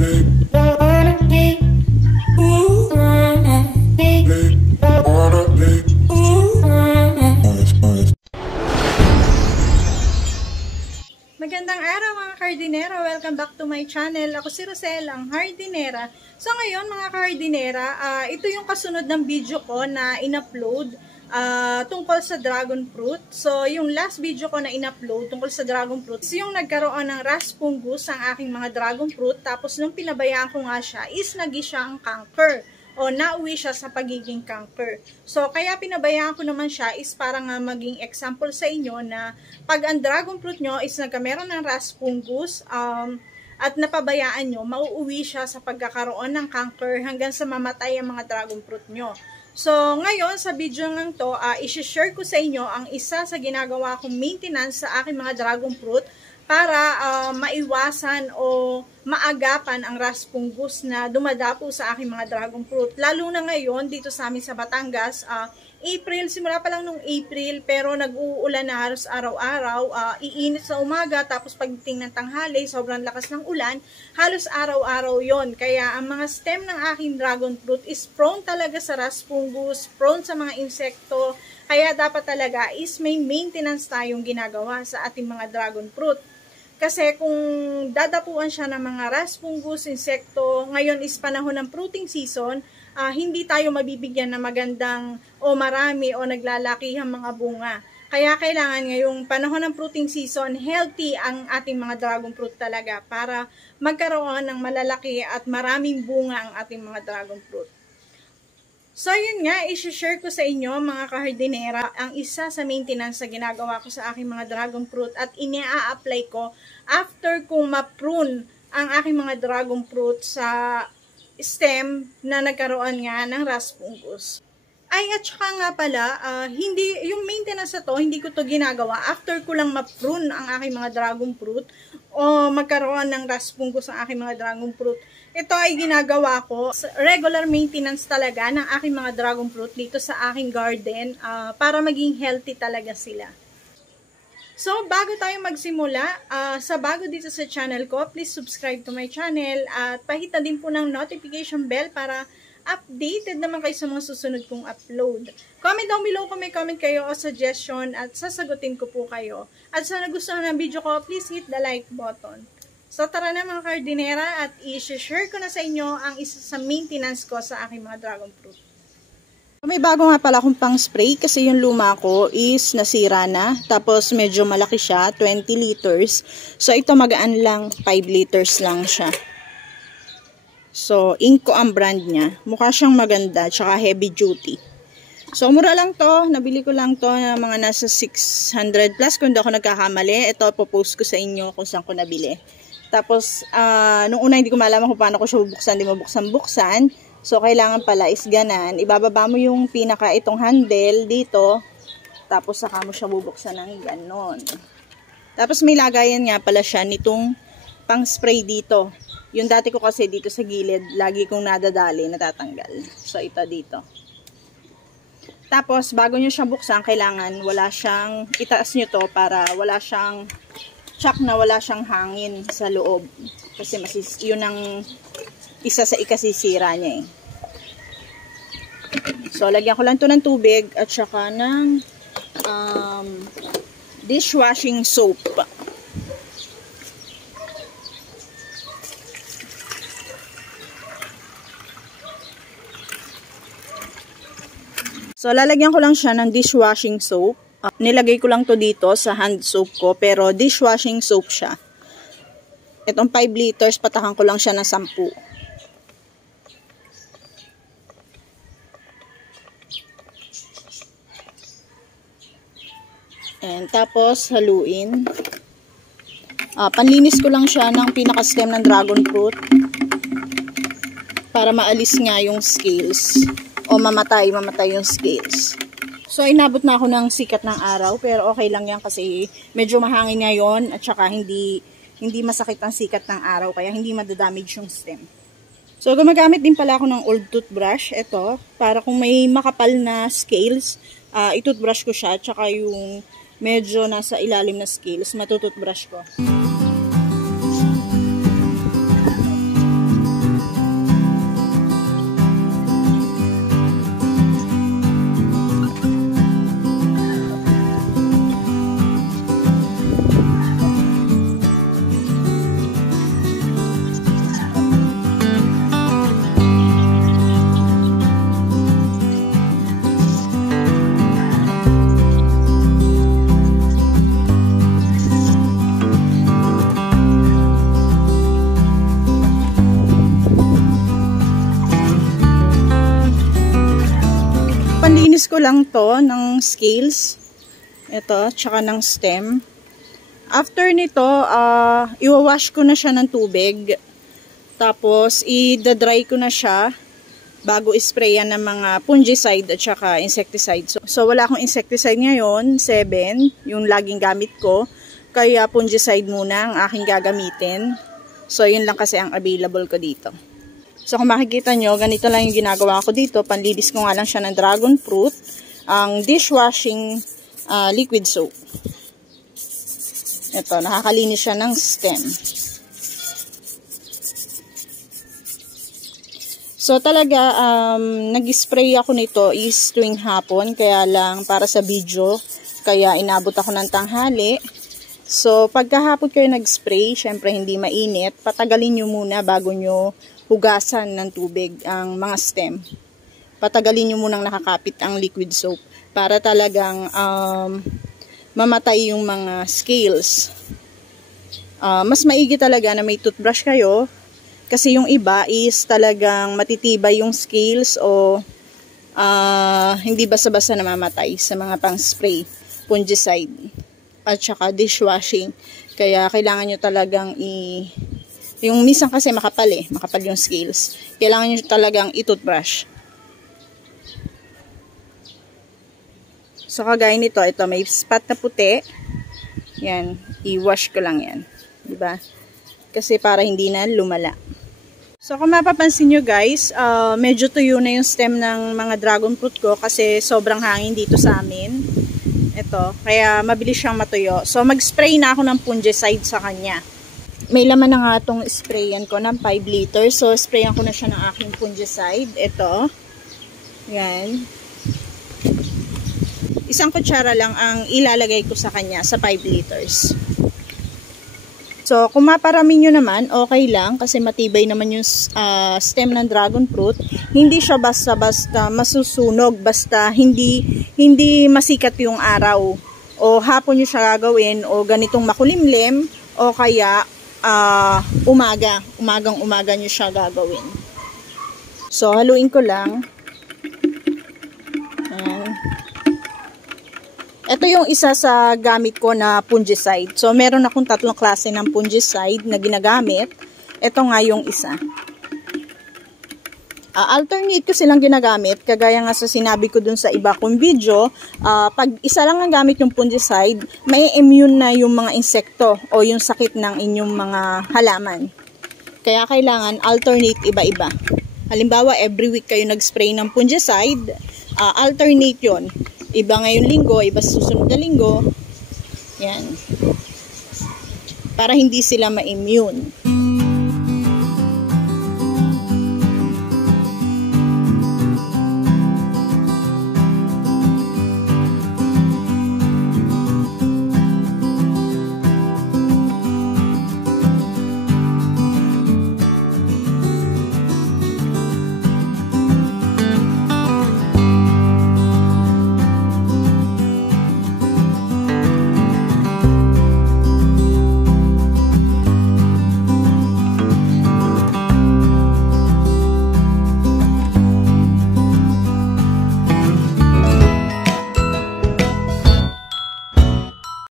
Magandang araw mga kahardinera! Welcome back to my channel. Ako si Rosel, ang hardinera. So ngayon mga kahardinera, ito yung kasunod ng video ko na in-upload tungkol sa dragon fruit. So yung last video ko na in-upload tungkol sa dragon fruit, yung nagkaroon ng rust fungus ang aking mga dragon fruit. Tapos nung pinabayaan ko nga siya, is nagi siya ang canker. O nauwi siya sa pagiging canker. So, kaya pinabayaan ko naman siya is para nga maging example sa inyo na pag ang dragon fruit nyo is nagkameron ng rust fungus at napabayaan nyo, mauuwi siya sa pagkakaroon ng canker hanggang sa mamatay ang mga dragon fruit nyo. So, ngayon sa video ng to, i-share ko sa inyo ang isa sa ginagawa kong maintenance sa aking mga dragon fruit para maiwasan o maagapan ang rust fungus na dumadapo sa aking mga dragon fruit. Lalo na ngayon dito sa amin sa Batangas, April, simula pa lang nung April, pero nag-uulan na halos araw-araw, iinit sa umaga, tapos pagdating ng tanghali, sobrang lakas ng ulan, halos araw-araw yon. Kaya ang mga stem ng aking dragon fruit is prone talaga sa rust fungus, prone sa mga insekto, kaya dapat talaga is may maintenance tayong ginagawa sa ating mga dragon fruit. Kasi kung dadapuan siya ng mga rust fungus, insekto, ngayon is panahon ng fruiting season, hindi tayo mabibigyan ng magandang o marami o naglalakihang mga bunga. Kaya kailangan ngayong panahon ng fruiting season, healthy ang ating mga dragon fruit talaga para magkaroon ng malalaki at maraming bunga ang ating mga dragon fruit. So, yun nga, i-share ko sa inyo mga kahardinera ang isa sa maintenance na ginagawa ko sa aking mga dragon fruit at ina-apply ko after kong ma-prune ang aking mga dragon fruit sa stem na nagkaroon nga ng rust fungus. Ay, at saka nga pala, yung maintenance na to, hindi ko to ginagawa after ko lang ma-prune ang aking mga dragon fruit o magkaroon ng rust fungus ang aking mga dragon fruit. Ito ay ginagawa ko, regular maintenance talaga ng aking mga dragon fruit dito sa aking garden para maging healthy talaga sila. So, bago tayo magsimula, bago dito sa channel ko, please subscribe to my channel at pahita din po ng notification bell para updated naman kayo sa mga susunod kong upload. Comment down below kung may comment kayo o suggestion at sasagutin ko po kayo. At sa nagustuhan ng video ko, please hit the like button. So tara na mga kahardinera at i-share ko na sa inyo ang isa sa maintenance ko sa aking mga dragon fruit. May bago nga pala akong pang spray kasi yung luma ko is nasira na. Tapos medyo malaki siya, 20 liters. So ito magaan lang, 5 liters lang siya. So Inco ang brand niya. Mukha siyang maganda, tsaka heavy duty. So mura lang to, nabili ko lang to na mga nasa 600 plus kung hindi ako nagkakamali. Ito popost ko sa inyo kung saan ko nabili. Tapos, nung una hindi ko malaman kung paano ko siya bubuksan, di mabuksan-buksan. So, kailangan pala is ganan. Ibababa mo yung pinaka itong handle dito. Tapos, saka mo siya bubuksan ng ganon. Tapos, may lagayan nga pala siya nitong pang spray dito. Yung dati ko kasi dito sa gilid, lagi kong nadadali, natatanggal. So, ito dito. Tapos, bago nyo siyang buksan, kailangan wala siyang, itaas nyo to para wala siyang check na wala siyang hangin sa loob. Kasi yun ang isa sa ikasisira niya eh. So, lagyan ko lang to ng tubig at saka ng dishwashing soap. So, lalagyan ko lang siya ng dishwashing soap. Nilagay ko lang to dito sa hand soap ko, pero dishwashing soap siya. Itong 5 liters, patakan ko lang siya ng 10. And tapos, haluin. Panlinis ko lang siya ng pinaka-stem ng dragon fruit para maalis nga yung scales o mamatay yung scales. So, inabot na ako ng sikat ng araw, pero okay lang yan kasi medyo mahangin ngayon at saka hindi masakit ang sikat ng araw, kaya hindi madadamage yung stem. So, gumagamit din pala ako ng old toothbrush. Ito, para kung may makapal na scales, itoothbrush ko siya, at saka yung medyo nasa ilalim na scales, matutoothbrush ko. ko lang to ng scales. Ito, tsaka ng stem. After nito, iwawash ko na siya ng tubig. Tapos, i-dry ko na siya bago isprayan ng mga fungicide at saka insecticide. So wala akong insecticide ngayon, 7, yung laging gamit ko. Kaya fungicide muna ang aking gagamitin. So, yun lang kasi ang available ko dito. So, kung makikita nyo, ganito lang yung ginagawa ko dito. Panlinis ko nga lang siya ng dragon fruit. Ang dishwashing liquid soap. Ito, nakakalinis siya ng stem. So, talaga, nag-spray ako nito is tuwing hapon. Kaya lang, para sa video, kaya inabot ako ng tanghali. So, pagkahapon kayo nag-spray, syempre hindi mainit. Patagalin nyo muna bago nyo hugasan ng tubig ang mga stem. Patagalin nyo munang nakakapit ang liquid soap para talagang mamatay yung mga scales. Mas maigi talaga na may toothbrush kayo kasi yung iba is talagang matitibay yung scales o hindi basta-basta namamatay sa mga pang-spray, fungicide at saka dishwashing. Kaya kailangan nyo talagang yung minsan kasi makapal makapal yung scales. Kailangan nyo talagang i-toothbrush. So, kagaya nito, ito may spot na puti. Yan, i-wash ko lang yan. Diba? Kasi para hindi na lumala. So, kung mapapansin nyo guys, medyo tuyo na yung stem ng mga dragon fruit ko kasi sobrang hangin dito sa amin. Ito, kaya mabilis siyang matuyo. So, mag-spray na ako ng fungicide sa kanya. May laman na nga itong sprayan ko ng 5 liters. So, sprayan ko na siya ng aking fungicide. Ito. Yan. Isang kutsara lang ang ilalagay ko sa kanya sa 5 liters. So, kung maparami nyo naman, okay lang. Kasi matibay naman yung stem ng dragon fruit. Hindi siya basta-basta masusunog. Basta hindi masikat yung araw. O hapon nyo siya gagawin. O ganitong makulimlim. O kaya umagang-umaga nyo siya gagawin. So, haluin ko lang. Ayan. Ito yung isa sa gamit ko na fungicide. So, meron akong 3 klase ng fungicide na ginagamit. Ito nga yung isa. Alternate ko silang ginagamit. Kagaya nga sa sinabi ko dun sa iba kong video, pag isa lang ang gamit yung fungicide, may immune na yung mga insekto o yung sakit ng inyong mga halaman. Kaya kailangan alternate iba-iba. Halimbawa, every week kayo nag-spray ng fungicide, alternate yon. Iba ngayong linggo, iba susunod na linggo. Yan. Para hindi sila ma-immune.